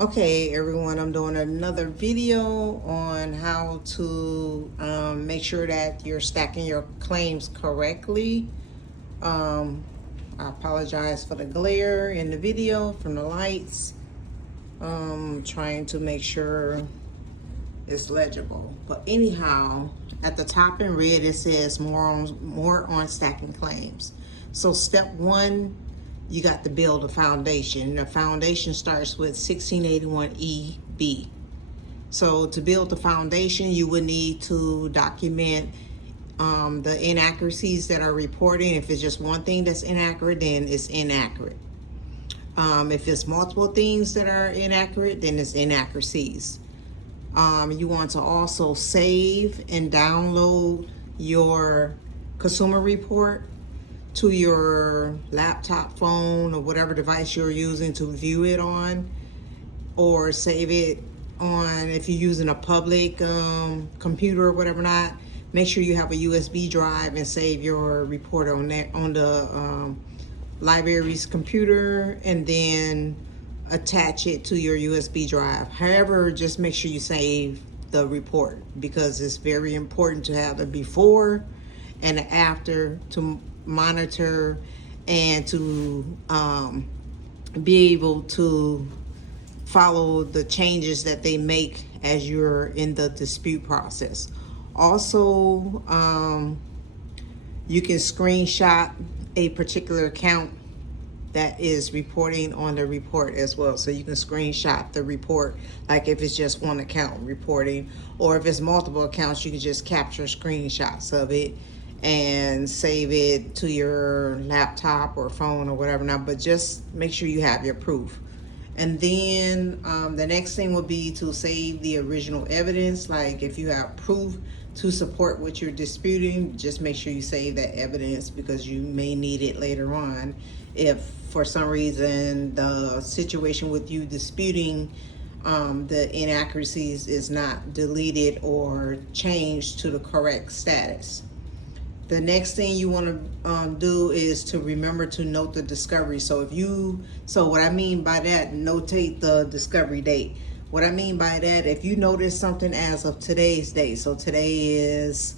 Okay, everyone, I'm doing another video on how to make sure that you're stacking your claims correctly. I apologize for the glare in the video from the lights. Trying to make sure it's legible. But anyhow, at the top in red, it says more on stacking claims. So step one, you got to build a foundation. The foundation starts with 1681EB. So to build the foundation, you would need to document the inaccuracies that are reporting. If it's just one thing that's inaccurate, then it's inaccurate. If it's multiple things that are inaccurate, then it's inaccuracies. You want to also save and download your consumer report to your laptop, phone, or whatever device you're using to view it on, or save it on, if you're using a public computer or whatever not, make sure you have a USB drive and save your report on there, on the library's computer, and then attach it to your USB drive. However, just make sure you save the report, because it's very important to have the before and the after to monitor and to be able to follow the changes that they make as you're in the dispute process. Also, you can screenshot a particular account that is reporting on the report as well. So you can screenshot the report, like if it's just one account reporting, or if it's multiple accounts, you can just capture screenshots of it and save it to your laptop or phone or whatever now, but just make sure you have your proof. And then the next thing would be to save the original evidence. Like if you have proof to support what you're disputing, just make sure you save that evidence, because you may need it later on if for some reason the situation with you disputing the inaccuracies is not deleted or changed to the correct status. The next thing you want to do is to remember to note the discovery. So what I mean by that, notate the discovery date. What I mean by that, if you notice something as of today's date, so today is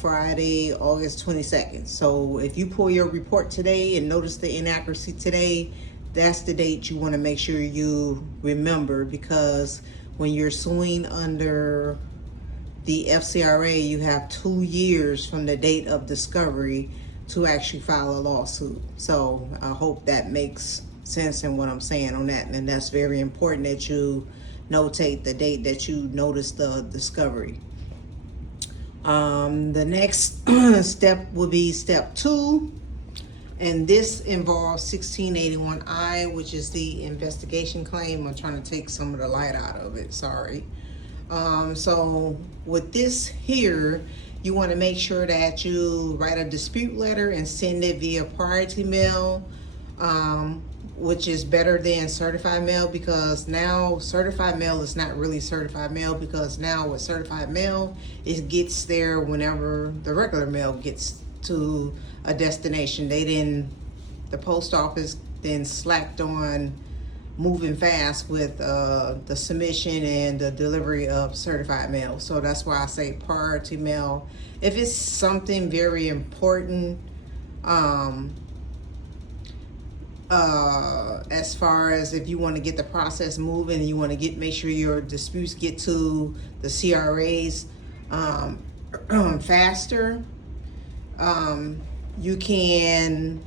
Friday, August 22nd. So if you pull your report today and notice the inaccuracy today, that's the date you want to make sure you remember, because when you're suing under the FCRA, you have 2 years from the date of discovery to actually file a lawsuit. So I hope that makes sense in what I'm saying on that. And that's very important that you notate the date that you notice the discovery. The next step will be step 2. And this involves 1681I, which is the investigation claim. I'm trying to take some of the light out of it, sorry. So with this here, you want to make sure that you write a dispute letter and send it via priority mail, which is better than certified mail, because now certified mail is not really certified mail, because now with certified mail, it gets there whenever the regular mail gets to a destination. The post office then slacked on moving fast with the submission and the delivery of certified mail. So that's why I say priority mail. If it's something very important, as far as if you want to get the process moving, and you want to make sure your disputes get to the CRAs faster, you can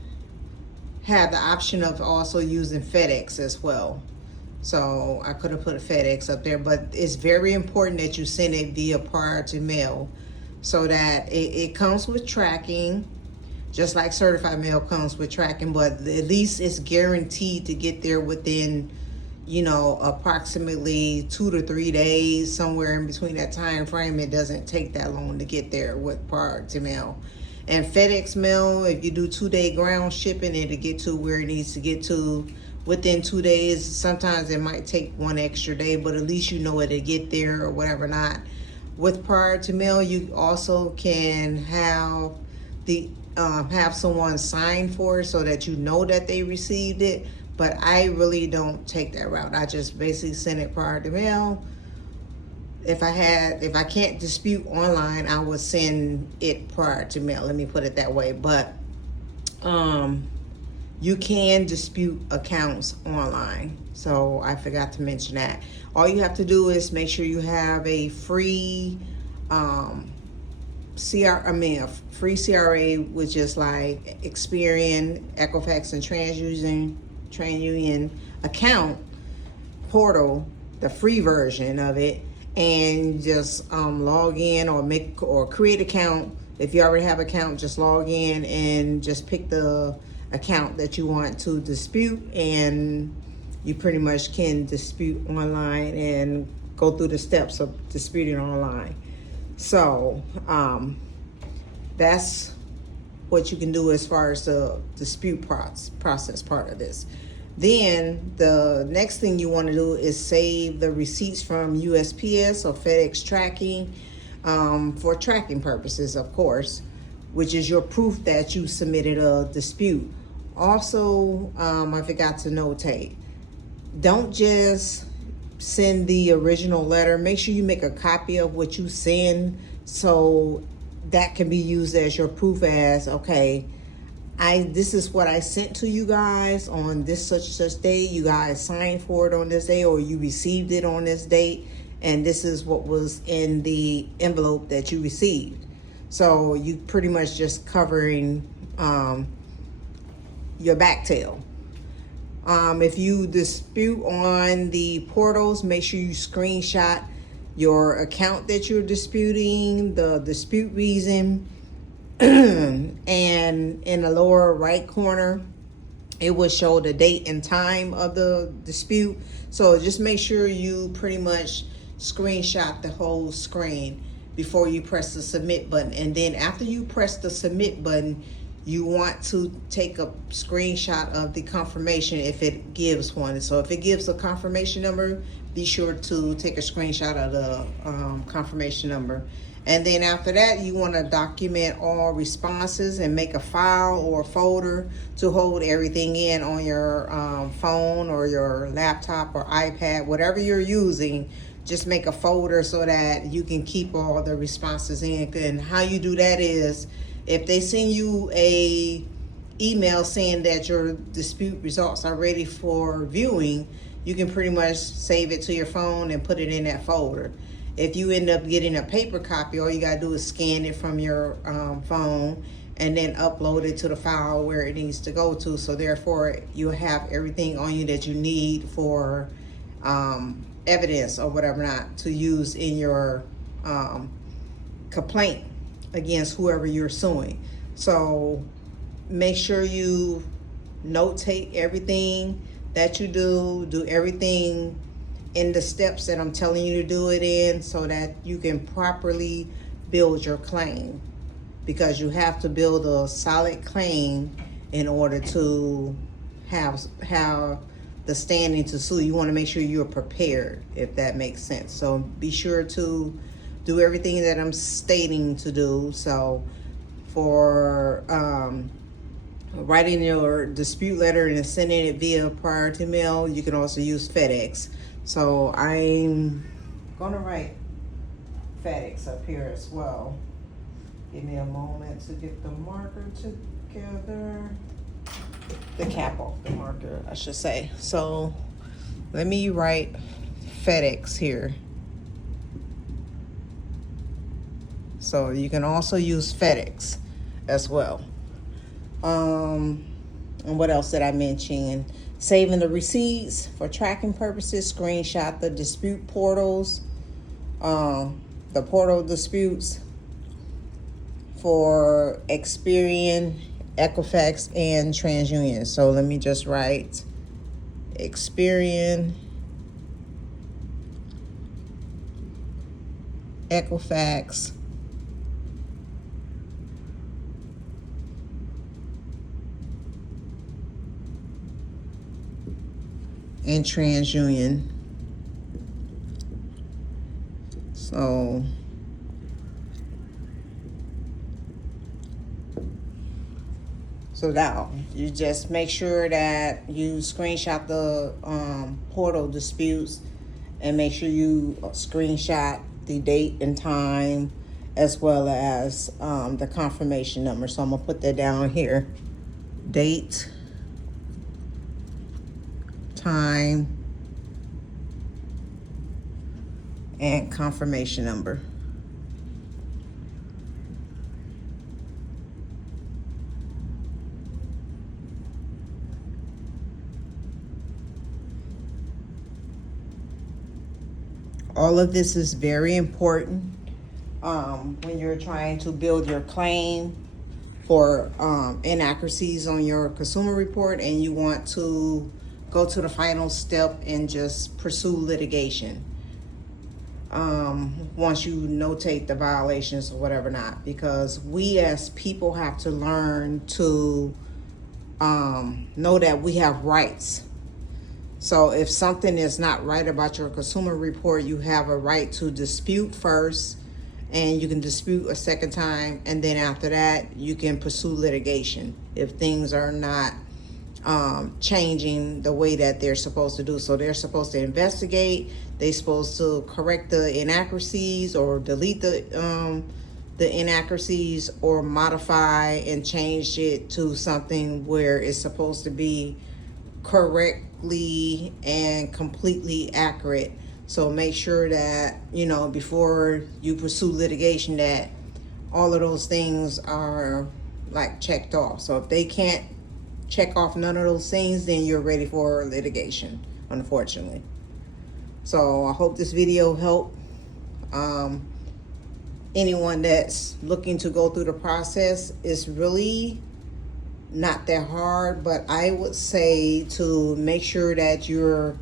have the option of also using FedEx as well. So I could have put a FedEx up there, but it's very important that you send it via priority mail, so that it comes with tracking, just like certified mail comes with tracking, but at least it's guaranteed to get there within, approximately 2 to 3 days, somewhere in between that time frame. It doesn't take that long to get there with priority mail. And FedEx mail, if you do 2-day ground shipping, it'll get to where it needs to get to within 2 days. Sometimes it might take 1 extra day, but at least you know it'll get there or whatever not. With priority mail, you also can have have someone sign for it, so that you know that they received it. But I really don't take that route. I just basically send it prior to mail. If I can't dispute online, I would send it prior to mail. Let me put it that way. But you can dispute accounts online. So I forgot to mention that. All you have to do is make sure you have a free free CRA, which is like Experian, Equifax, and TransUnion account portal, the free version of it, and just log in or create account. If you already have an account, just log in and just pick the account that you want to dispute, and you pretty much can dispute online and go through the steps of disputing online. So that's what you can do as far as the dispute process part of this. Then the next thing you want to do is save the receipts from USPS or FedEx tracking for tracking purposes, of course, which is your proof that you submitted a dispute. Also, I forgot to notate, don't just send the original letter. Make sure you make a copy of what you send, so that can be used as your proof as, okay, this is what I sent to you guys on this such and such date. You guys signed for it on this day, or you received it on this date, and this is what was in the envelope that you received. So you pretty much just covering your back tail. If you dispute on the portals, make sure you screenshot your account that you're disputing, the dispute reason, and in the lower right corner, it will show the date and time of the dispute. So just make sure you pretty much screenshot the whole screen before you press the submit button. And then after you press the submit button, you want to take a screenshot of the confirmation if it gives one. So if it gives a confirmation number, be sure to take a screenshot of the confirmation number. And then after that, you want to document all responses and make a file or a folder to hold everything in on your phone or your laptop or iPad, whatever you're using. Just make a folder so that you can keep all the responses in. And how you do that is, if they send you a email saying that your dispute results are ready for viewing, you can pretty much save it to your phone and put it in that folder. If you end up getting a paper copy, all you gotta do is scan it from your phone and then upload it to the file where it needs to go to. So therefore, you'll have everything on you that you need for evidence or whatever not to use in your complaint against whoever you're suing. So make sure you notate everything that you do everything in the steps that I'm telling you to do it in, so that you can properly build your claim, because you have to build a solid claim in order to have the standing to sue. You want to make sure you're prepared, if that makes sense. So be sure to do everything that I'm stating to do. So for writing your dispute letter and sending it via priority mail, you can also use FedEx. So I'm gonna write FedEx up here as well. Give me a moment to get the marker together. The cap off the marker, I should say. So let me write FedEx here. So you can also use FedEx as well. And what else did I mention? Saving the receipts for tracking purposes, screenshot the dispute portals, the portal disputes for Experian, Equifax, and TransUnion. So let me just write Experian, Equifax, and TransUnion. So now you just make sure that you screenshot the portal disputes, and make sure you screenshot the date and time as well as the confirmation number. So I'm gonna put that down here. Date, time, and confirmation number. All of this is very important when you're trying to build your claim for inaccuracies on your consumer report, and you want to go to the final step and just pursue litigation once you notate the violations or whatever not, because we as people have to learn to know that we have rights. So if something is not right about your consumer report, you have a right to dispute first, and you can dispute a second time, and then after that you can pursue litigation if things are not changing the way that they're supposed to do. So they're supposed to investigate, they're supposed to correct the inaccuracies or delete the inaccuracies, or modify and change it to something where it's supposed to be correctly and completely accurate. So make sure that, you know, before you pursue litigation, that all of those things are like checked off. So if they can't check off none of those things, then you're ready for litigation, unfortunately. So I hope this video helped anyone that's looking to go through the process. It's really not that hard, but I would say to make sure that you're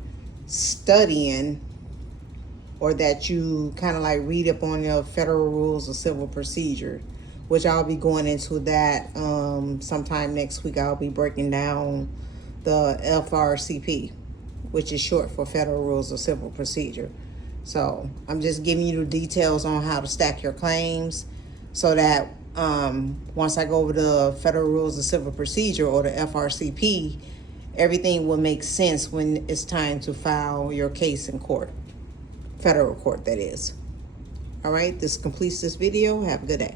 studying, or that you kind of like read up on your federal rules of civil procedure, which I'll be going into that sometime next week. I'll be breaking down the FRCP, which is short for Federal Rules of Civil Procedure. So I'm just giving you the details on how to stack your claims, so that once I go over the Federal Rules of Civil Procedure, or the FRCP, everything will make sense when it's time to file your case in court, federal court that is. All right, this completes this video. Have a good day.